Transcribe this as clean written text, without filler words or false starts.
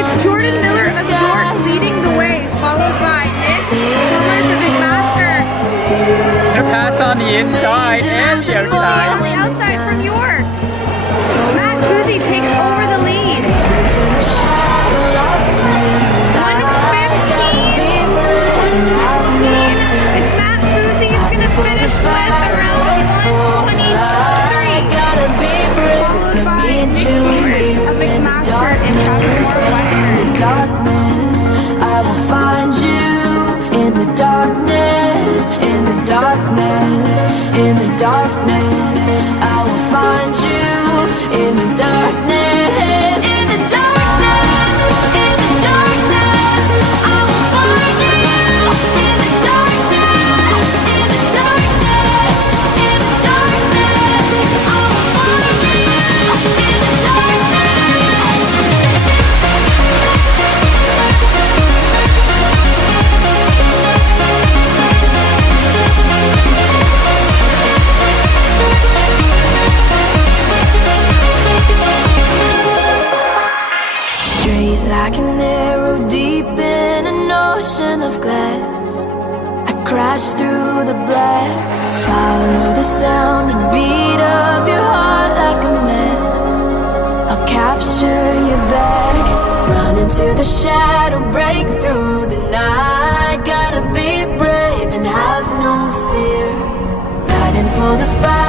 It's Jordan Miller of York leading the way, followed by Nick Thomas of McMaster. The pass on the inside and the On outside. the outside from York. Matt Fusi takes over the lead. 1:15. It's Matt Fusi. He's going to finish with around 1:23. Followed by Nick Thomas of McMaster and Travis Northwestern. Darkness, I will find you in the darkness, in the darkness, in the darkness. I will find you in the darkness, in the darkness, in the darkness. I will find you in the darkness, in the darkness, in the darkness. I will find you in the darkness. Straight like an arrow deep in an ocean of glass, I crash through the black. Follow the sound, the beat of your heart like a man. I'll capture you back. Run into the shadow, break through the night. Gotta be brave and have no fear. Fighting for the fight.